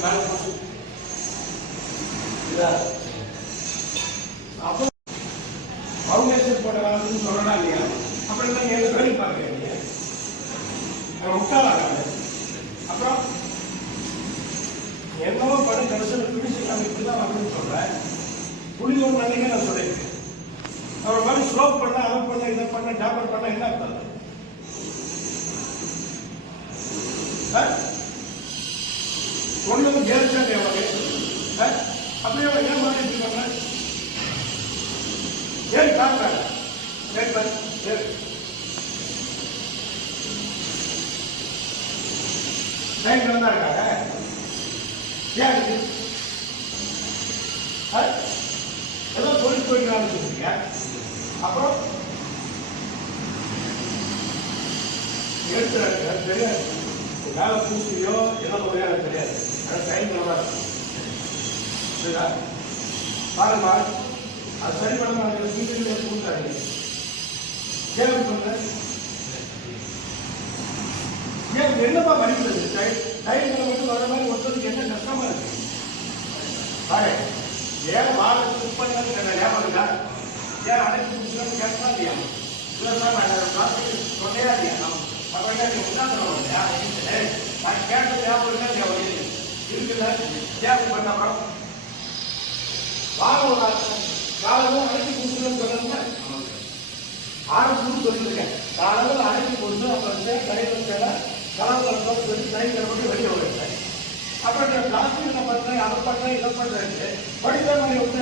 மேலே போச்சு இதா. சொல்லலாம் இல்லையா அப்புறம் தான் ஏழு வேலை பார்க்குறேன் இல்லையா அவன் அப்புறம் என்னவோ பண்ணி கடைசியில் பிடிச்சிக்கலாம் இப்படி தான் அப்படின்னு சொல்கிறேன் புள்ளி ஒன்று அன்னைக்கு நான் சொல்லியிருக்கேன் அவர் மாதிரி ஸ்லோப் பண்ண அதை பண்ண இதை பண்ண டாபர் பண்ண என்ன அர்த்தம் அது? ஆ? கொண்டு வந்து ஜெயிச்சாங்க எவ்வளவு அப்படியே அவன் ஏன் மாதிரி இப்படி பண்ண ஏன் காட்டுறாங்க ஏன் பாரு, ஏன்? டைம் தான் இருக்காங்க? ஏன் ஏதோ தொழில் போய்க்கிறான்னு சொல்லுங்க அப்புறம்? எடுத்துறாங்க தெரியாது வேலை பூசியோ என்ன முறையோ எனக்கு தெரியாது எனக்கு டைம் நல்லா இருக்கும் சரிதா பாருமா அது சரி பண்ண மாட்டேங்க சீக்கிரம் கொடுத்தாங்க கேள்வி சொன்னேன் ஏன் என்னப்பா மதிக்கிறது டைம்ல மட்டும் வர மாதிரி ஒருத்தருக்கு என்ன கஷ்டமா இருக்கு? பாரு ஏன் வாழ பண்ணது ஞாபகம் இருக்கா? ஏன் அடைச்சு முடிச்சுக்கணும் கேட்கலாம் இல்லையா? இல்லை சார் நான் கிளாஸுக்கு இல்லையா? நான் அப்புறம் என்ன நீ இல்லையா? நான் கேட்டது ஞாபகம் இருக்கா இல்லையா? இருக்குல்ல? ஞாபகம் பண்ண அப்புறம். வாழ ஒரு காலையில் அனைத்து சொல்லணும்னா ஆரம்பம் சொல்லியிருக்கேன் காலையில் அனைத்து புதுசு அப்புறம் கையில் கலாச்சாரம் சொல்லி கையில் மட்டும் வெளியே வருவேன் அப்புறம் நான் பிளாஸ்டிக் என்ன அதை பண்றேன் இதை பண்றேன் படித்த மாதிரி விட்டு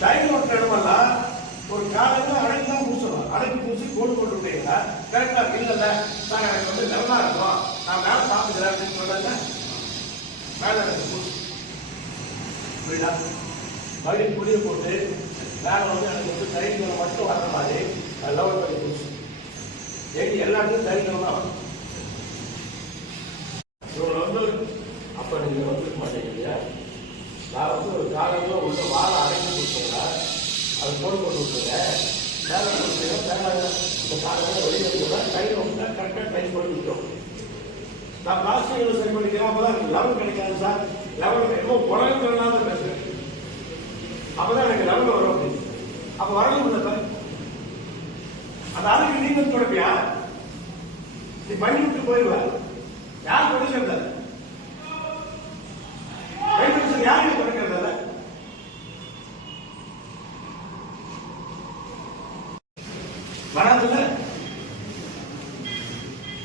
டைம் ஒர்க் இடமெல்லாம் ஒரு காலையில் அடைக்கு தான் பூசணும் அடைக்கு பூசி கோடு போட்டு விட்டீங்களா கரெக்டா இல்லைல்ல நாங்கள் எனக்கு வந்து நல்லா இருக்கும் நான் மேலே சாப்பிடுறேன் அப்படின்னு சொல்லுங்க மேலே எனக்கு புரியுதா மறுபடியும் புரிய போட்டு மேலே வந்து எனக்கு வந்து டைம் மட்டும் வர்ற மாதிரி லெவல் பண்ணி போச்சு ஏடி எல்லாத்துக்கும் தைரியம் தான் இவங்க வந்து அப்ப நீங்க வந்துருக்க மாட்டீங்க இல்லையா நான் வந்து ஒரு காலையில் உள்ள வாழை அடைஞ்சு கொடுத்தீங்களா அது போட்டு போட்டு விட்டுருங்க வேலை கொடுத்தீங்க இந்த காலத்தில் வெளியே கூட கையில் வந்து கரெக்டாக டைம் பண்ணி விட்டோம் நான் பிளாஸ்டிக் அப்பதான் லெவல் கிடைக்காது சார். லெவல் என்னமோ தான் பேசுறேன் அப்பதான் எனக்கு லெவல் வரும் அப்படின்னு அப்ப வரணும் இல்லை சார். அந்த அதுக்கு நீங்க தொடப்பியா? நீ பண்ணி விட்டு போயிடுவ யார் தொடக்கிறது? கைப்பிடிச்சது யாருக்கு தொடக்கிறது? அதை? வராதுல்ல?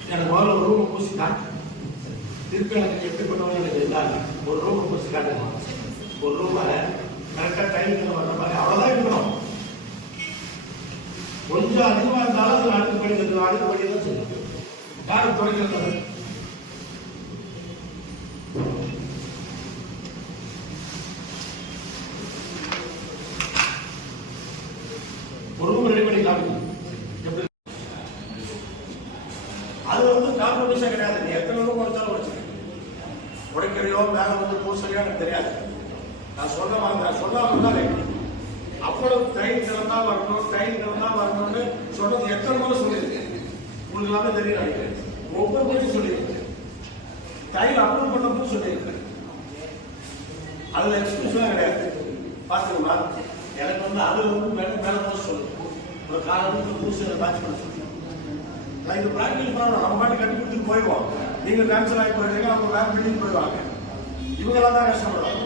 எனக்கு முதல்ல ஒரு ரூம் பூசி காட்டு திருப்பி எனக்கு எப்படி பண்ணுவாங்க எனக்கு இல்லாத ஒரு ரூம் பூசி காட்டுமா ஒரு ரூம் கரெக்டாக டைமுக்கு வர்ற மாதிரி அவ்வளோதான் இருக்கணும். கொஞ்சம் அதிகமாக இருந்தாலும் அதில் அடுத்து படிக்கிறது அடுத்து படிக்கிறது படி யாரும் தொடங்கிறது ஒரு ரூம் ரெடி பண்ணி காமிங்க அது வந்து காம்படிஷன் கிடையாது. எத்தனை ரூம் கொடுத்தாலும் உடைச்சு உடைக்கிறையோ மேல வந்து பூசலையோ எனக்கு தெரியாது. நான் சொன்ன மாதிரி நான் சொல்லாம தான் அவ்வளவு டைம் திறந்தா வரணும் டைம் திறந்தா வரணும்னு சொன்னது எத்தனை முறை சொல்லியிருக்கேன். உங்களுக்கு எல்லாமே தெரியல ஒவ்வொரு முறையும் சொல்லியிருக்கேன். டைம் அப்ரூவ் பண்ணப்போ சொல்லியிருக்கேன். அதுல எக்ஸ்பிரஷன் கிடையாது. பாத்துக்கமா எனக்கு வந்து அது வந்து மேல மேல போக சொல்லு. ஒரு காலத்துக்கு புதுசு மேட்ச் பண்ண சொல்லு. நான் இது பிராக்டிகல் பண்ணணும் நம்ம பாட்டு கட்டி கொடுத்துட்டு போயிடுவோம். நீங்க கேன்சல் ஆகி போயிடுறீங்க அவங்க வேற பில்டிங் போயிடுவாங்க. இவங்கெல்லாம் தான் கஷ்டப்படுவாங்க.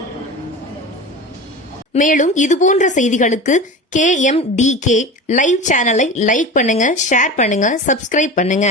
மேலும் இதுபோன்ற செய்திகளுக்கு K M T K live சேனலை லைக் பண்ணுங்க ஷேர் பண்ணுங்க சப்ஸ்கிரைப் பண்ணுங்க.